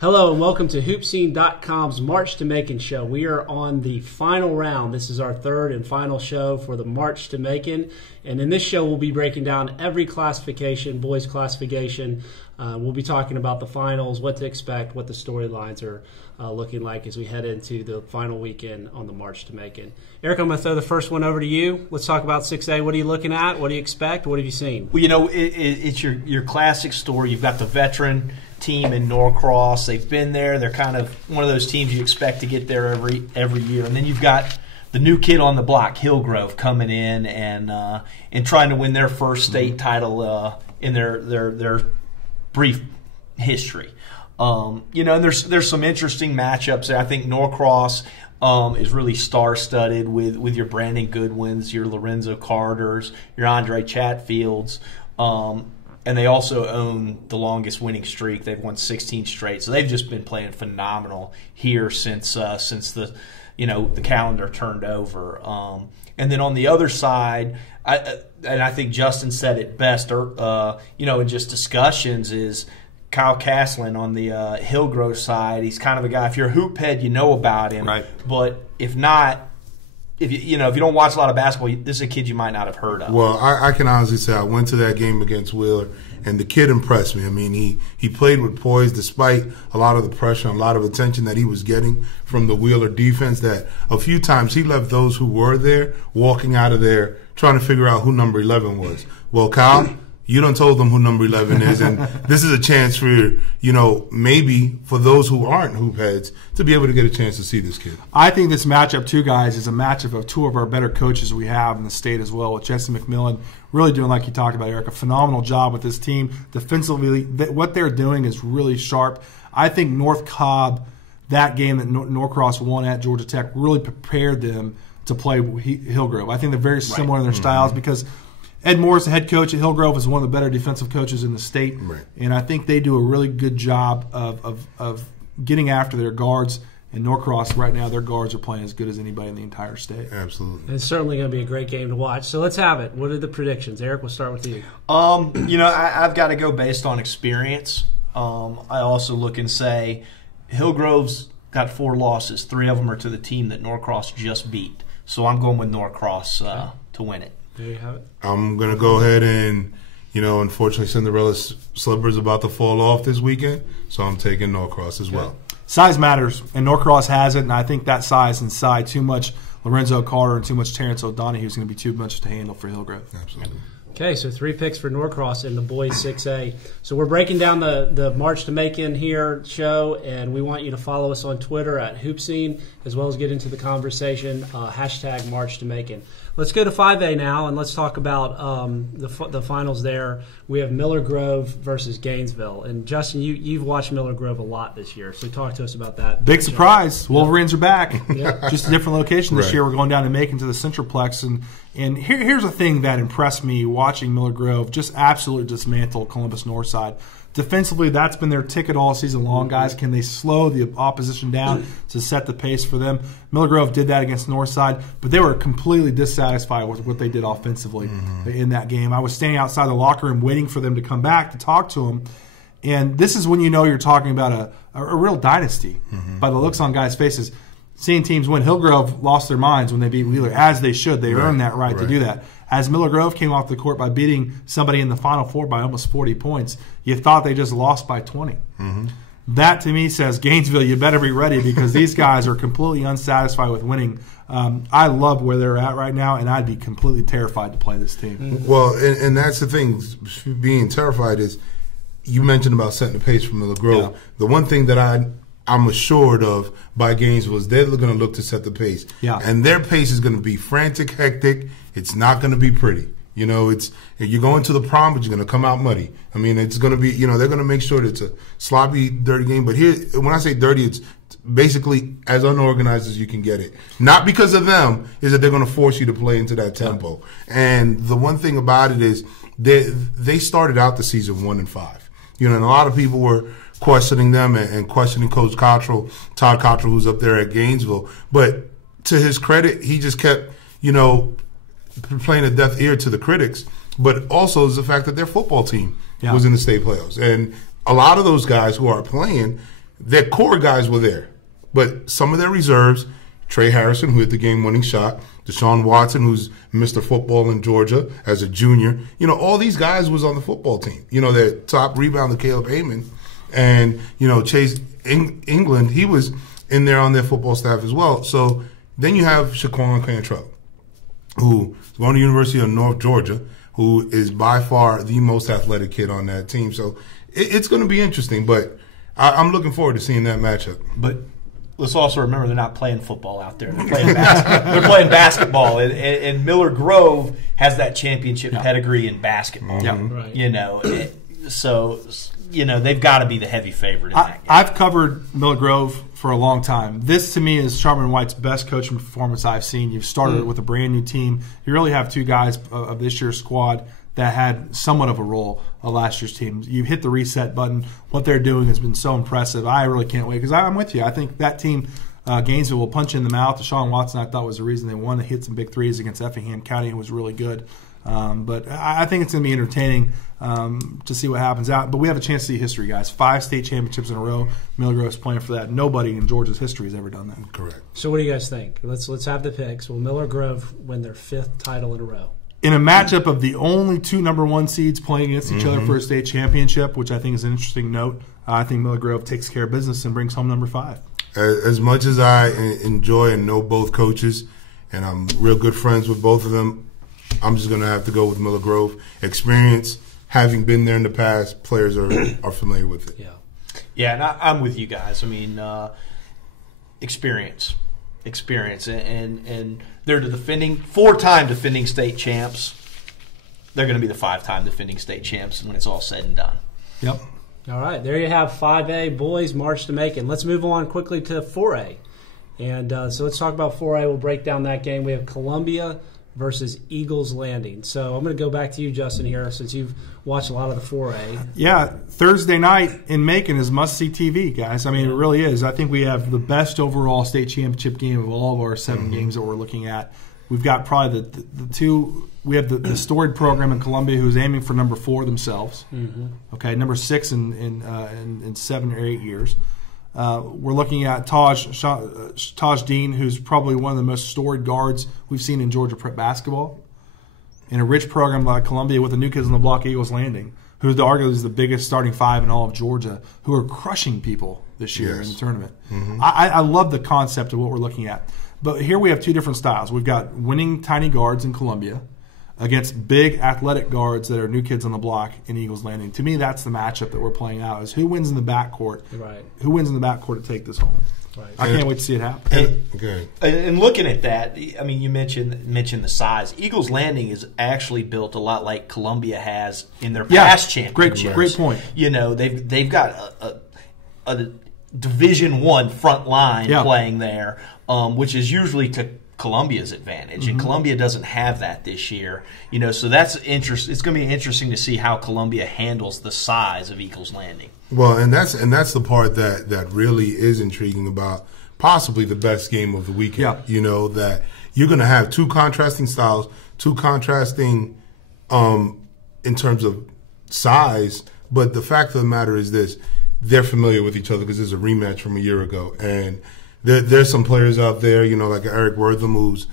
Hello and welcome to Hoopscene.com's March to Macon show. We are on the final round. This is our third and final show for the March to Macon. And in this show, we'll be breaking down every classification, boys classification. We'll be talking about the finals, what to expect, what the storylines are looking like as we head into the final weekend on the March to Macon. Eric, I'm going to throw the first one over to you. Let's talk about 6A. What are you looking at? What do you expect? What have you seen? Well, you know, it's your classic story. You've got the veteran team in Norcross. They've been there. They're kind of one of those teams you expect to get there every year. And then you've got the new kid on the block, Hillgrove, coming in and trying to win their first state title in their brief history. You know, there's some interesting matchups there. I think Norcross is really star-studded with your Brandon Goodwins, your Lorenzo Carters, your Andre Chatfields. And they also own the longest winning streak. They've won 16 straight. So they've just been playing phenomenal here since the calendar turned over. And then on the other side, I think Justin said it best, in just discussions, is Kyle Caslin on the Hillgrove side. He's kind of a guy, if you're a hoop head, you know about him. Right. But if not, if you don't watch a lot of basketball, this is a kid you might not have heard of. Well, I can honestly say I went to that game against Wheeler, and the kid impressed me. I mean, he played with poise despite a lot of the pressure and a lot of attention that he was getting from the Wheeler defense, that a few times he left those who were there walking out of there trying to figure out who number 11 was. Well, Kyle, you done told them who number 11 is, and this is a chance for, maybe for those who aren't hoop heads to be able to get a chance to see this kid. I think this matchup, too, guys, is a matchup of two of our better coaches we have in the state as well, with Jesse McMillan really doing, like you talked about, Eric, a phenomenal job with this team. Defensively, what they're doing is really sharp. I think North Cobb, that game that Norcross won at Georgia Tech, really prepared them to play Hillgrove. I think they're very similar in their styles because Ed Morris, the head coach at Hillgrove, is one of the better defensive coaches in the state, right. And I think they do a really good job of getting after their guards. And Norcross, right now, their guards are playing as good as anybody in the entire state. Absolutely. It's certainly going to be a great game to watch. So let's have it. What are the predictions? Eric, we'll start with you. I've got to go based on experience. I also look and say Hillgrove's got 4 losses. 3 of them are to the team that Norcross just beat. So I'm going with Norcross to win it. There you have it. I'm going to go ahead and, unfortunately Cinderella's slipper's about to fall off this weekend, so I'm taking Norcross as well. Size matters, and Norcross has it, and I think that size inside too much Lorenzo Carter and too much Terrence O'Donohue is going to be too much to handle for Hillgrove. Absolutely. Okay, so 3 picks for Norcross in the boys 6A. So we're breaking down the March to Macon here show, and we want you to follow us on Twitter at Hoopscene, as well as get into the conversation, hashtag March to Macon. Let's go to 5A now, and let's talk about the finals there. We have Miller Grove versus Gainesville. And, Justin, you've watched Miller Grove a lot this year, so talk to us about that. Big surprise. Wolverines are back. Yeah. Just a different location this Right. year. We're going down to Macon to the Centralplex. And here's a thing that impressed me watching Miller Grove just absolutely dismantle Columbus Northside. Defensively, that's been their ticket all season long, guys. Can they slow the opposition down to set the pace for them? Miller Grove did that against Northside, but they were completely dissatisfied with what they did offensively in that game. I was standing outside the locker room waiting for them to come back to talk to them, and this is when you know you're talking about a real dynasty by the looks on guys' faces. Seeing teams win. Hillgrove lost their minds when they beat Wheeler, as they should. They earned that right to do that. As Miller Grove came off the court by beating somebody in the Final Four by almost 40 points, you thought they just lost by 20. That, to me, says, Gainesville, you better be ready because these guys are completely unsatisfied with winning. I love where they're at right now, and I'd be completely terrified to play this team. Well, and that's the thing, being terrified is, you mentioned about setting the pace for Miller Grove. Yeah. The one thing that I'm assured of by Gainesville is they're going to look to set the pace. Yeah. And their pace is going to be frantic, hectic. It's not going to be pretty. You're going to the prom, but you're going to come out muddy. I mean, it's going to be, they're going to make sure that it's a sloppy, dirty game. But here, when I say dirty, it's basically as unorganized as you can get it. Not because of them, is that they're going to force you to play into that tempo. And the one thing about it is they started out the season 1-5. And a lot of people were questioning them and questioning Coach Cottrell, Todd Cottrell, who's up there at Gainesville. But to his credit, he just kept, playing a deaf ear to the critics. But also is the fact that their football team was in the state playoffs. And a lot of those guys who are playing, their core guys were there, but some of their reserves, Trey Harrison, who hit the game-winning shot, Deshaun Watson, who's Mr. Football in Georgia as a junior, all these guys was on the football team. Their top rebounder, Caleb Heyman, and, Chase England, he was in there on their football staff as well. So then you have Shaquan Cantrell, who is going to the University of North Georgia, who is by far the most athletic kid on that team. So it's going to be interesting, but I'm looking forward to seeing that matchup. But let's also remember they're not playing football out there. They're playing they're playing basketball, and Miller Grove has that championship pedigree in basketball. Right. So they've got to be the heavy favorite in that game. I've covered Miller Grove for a long time. This, to me, is Sharman White's best coaching performance I've seen. You've started with a brand new team. You really have two guys of this year's squad that had somewhat of a role of last year's team. You've hit the reset button. What they're doing has been so impressive. I really can't wait because I'm with you. I think that team, Gainesville, will punch you in the mouth. Deshaun Watson, I thought, was the reason they won. They hit some big threes against Effingham County and was really good. But I think it's going to be entertaining to see what happens out. But we have a chance to see history, guys. 5 state championships in a row. Miller Grove's playing for that. Nobody in Georgia's history has ever done that. Correct. So what do you guys think? Let's have the picks. Will Miller Grove win their 5th title in a row? In a matchup of the only 2 number 1 seeds playing against each other for a state championship, which I think is an interesting note, I think Miller Grove takes care of business and brings home number 5. As much as I enjoy and know both coaches, and I'm real good friends with both of them, I'm just going to have to go with Miller Grove. Experience, having been there in the past, players are familiar with it. Yeah, and I'm with you guys. I mean, experience, and they're the 4-time defending state champs. They're going to be the 5-time defending state champs when it's all said and done. Yep. All right, there you have 5A boys march to Macon. Let's move on quickly to 4A, and so let's talk about 4A. We'll break down that game. We have Columbia versus Eagles Landing. So I'm going to go back to you, Justin, here, since you've watched a lot of the 4A. Yeah, Thursday night in Macon is must-see TV, guys. I mean, it really is. I think we have the best overall state championship game of all of our 7 games that we're looking at. We've got probably the 2 – we have the storied program in Columbia who's aiming for number 4 themselves. Okay, number 6 in 7 or 8 years. We're looking at Taj Dean, who's probably one of the most storied guards we've seen in Georgia prep basketball. In a rich program like Columbia with the new kids on the block, Eagles Landing, who arguably is the biggest starting 5 in all of Georgia, who are crushing people this year in the tournament. I love the concept of what we're looking at. But here we have 2 different styles. We've got winning tiny guards in Columbia against big athletic guards that are new kids on the block in Eagles Landing. To me, that's the matchup that we're playing out, is who wins in the backcourt. Right. Who wins in the backcourt to take this home. Right. I can't wait to see it happen. And looking at that, I mean, you mentioned the size. Eagles Landing is actually built a lot like Columbia has in their past championships. Great point. They've got a Division I front line playing there, which is usually to Columbia's advantage, and Columbia doesn't have that this year. So that's interesting. It's going to be interesting to see how Columbia handles the size of Eagles Landing. Well, and that's the part that really is intriguing about possibly the best game of the weekend. That you're going to have 2 contrasting styles, 2 contrasting in terms of size, but the fact of the matter is this: they're familiar with each other because there's a rematch from a year ago, and there's some players out there, like Eric Wortham, who's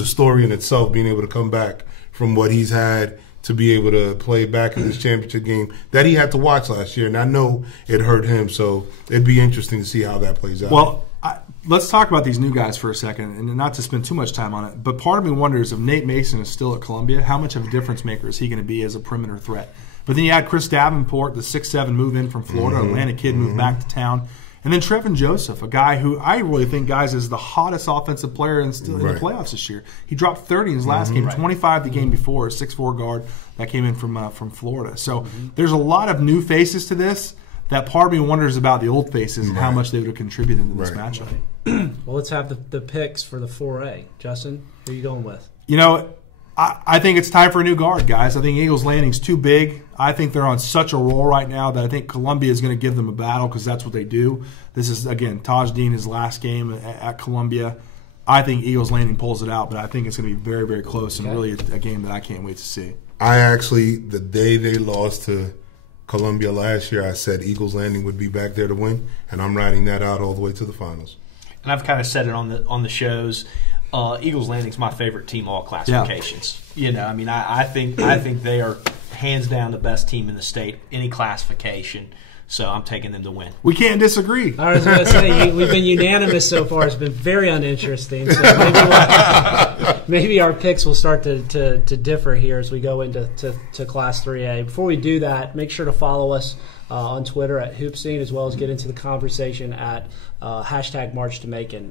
a story in itself, being able to come back from what he's had to be able to play back in this championship game that he had to watch last year. And I know it hurt him, so it'd be interesting to see how that plays out. Well, let's talk about these new guys for a second, and not to spend too much time on it, but part of me wonders if Nate Mason is still at Columbia, how much of a difference maker is he going to be as a perimeter threat? But then you add Chris Davenport, the 6'7" move-in from Florida, Atlanta kid, moved back to town. And then Trevin Joseph, a guy who I really think, guys, is the hottest offensive player in the playoffs this year. He dropped 30 in his last game, 25 the game before, a 6'4" guard that came in from Florida. So there's a lot of new faces to this that part of me wonders about the old faces and how much they would have contributed to this matchup. Well, let's have the picks for the 4A. Justin, who are you going with? I think it's time for a new guard, guys. I think Eagles Landing's too big. I think they're on such a roll right now that I think Columbia is going to give them a battle because that's what they do. This is, again, Taj Dean, his last game at Columbia. I think Eagles Landing pulls it out, but I think it's going to be very, very close and really a game that I can't wait to see. I actually, the day they lost to Columbia last year, I said Eagles Landing would be back there to win, and I'm riding that out all the way to the finals. And I've kind of said it on the shows. Eagles Landing's my favorite team, all classifications. Yeah. You know, I mean, I think they are hands down the best team in the state, any classification. So I'm taking them to win. We can't disagree. I was going to say, we've been unanimous so far. It's been very uninteresting. So maybe our picks will start to differ here as we go into Class 3A. Before we do that, make sure to follow us on Twitter at Hoop Scene, as well as get into the conversation at #MarchToMacon.